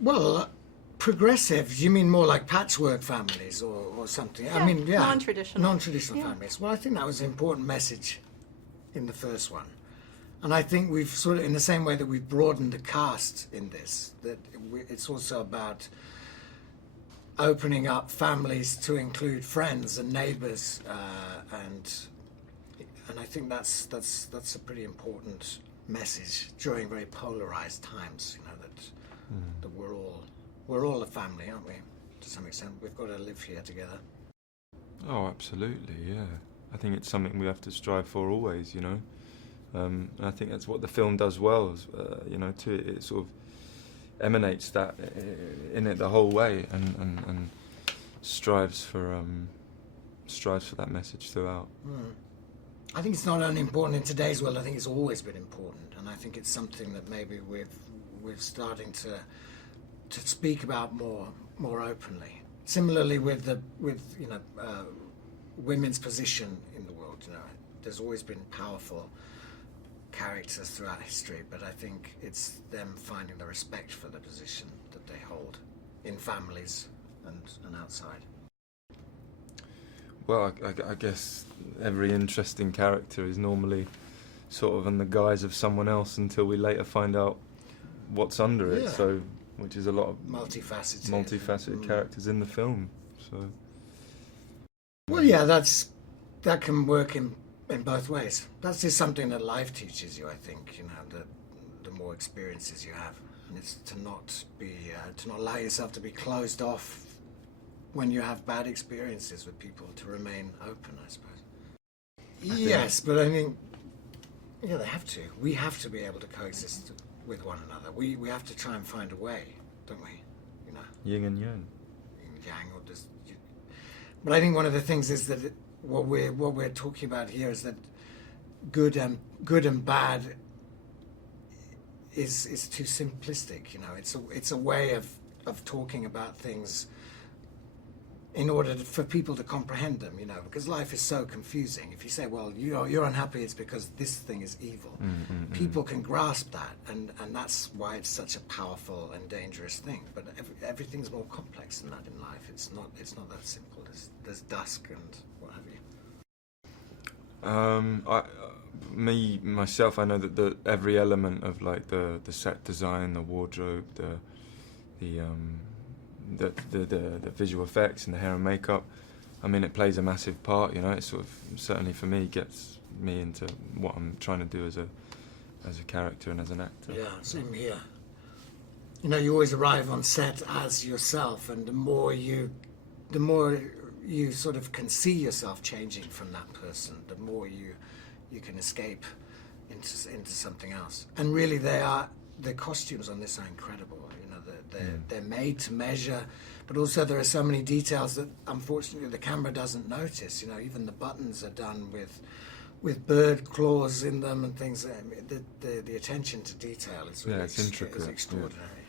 Well, progressive, you mean more like patchwork families or something? Yeah, I mean, yeah. non-traditional. Non-traditional Yeah. families. Well, I think that was an important message in the first one. And I think we've sort of, in the same way that we've broadened the cast in this, that it's also about opening up families to include friends and neighbours, and I think that's a pretty important message during very polarised times. You know that we're all a family, aren't we? To some extent, we've got to live here together. Oh, absolutely, yeah. I think it's something we have to strive for always, you know. And I think that's what the film does well, you know, too. It sort of emanates that in it the whole way, and strives for that message throughout. I think it's not only important in today's world. I think it's always been important, and I think it's something that maybe we're starting to speak about more openly. Similarly, with women's position in the world, you know, there's always been powerful characters throughout history, but I think it's them finding the respect for the position that they hold in families and outside. Well, I guess every interesting character is normally sort of in the guise of someone else until we later find out what's under it. Yeah. So, which is a lot of multifaceted characters in the film. So, well, yeah, that can work in both ways. That's just something that life teaches you, I think. You know, the more experiences you have, and it's to not allow yourself to be closed off when you have bad experiences with people, to remain open, I suppose. Yes, but I mean, yeah, they have to. We have to be able to coexist with one another. We have to try and find a way, don't we? You know, yin and yang. Yin and yang, or just. But I think one of the things is that what we're talking about here is that good and bad is too simplistic. You know, it's a way of talking about things in order for people to comprehend them, you know, because life is so confusing. If you say, well, you're unhappy, it's because this thing is evil. People can grasp that, and that's why it's such a powerful and dangerous thing. But everything's more complex than that in life. It's not that simple. There's dusk and what have you. Myself, I know that every element of like the set design, the wardrobe, the visual effects and the hair and makeup, I mean, it plays a massive part, you know. It sort of, certainly for me, gets me into what I'm trying to do as a character and as an actor. Yeah, same here. You know, you always arrive on set as yourself, and the more you sort of can see yourself changing from that person, the more you can escape into something else. And really, the costumes on this are incredible. They're made to measure, but also there are so many details that unfortunately the camera doesn't notice. You know, even the buttons are done with bird claws in them and things. The attention to detail is really it's intricate. is extraordinary.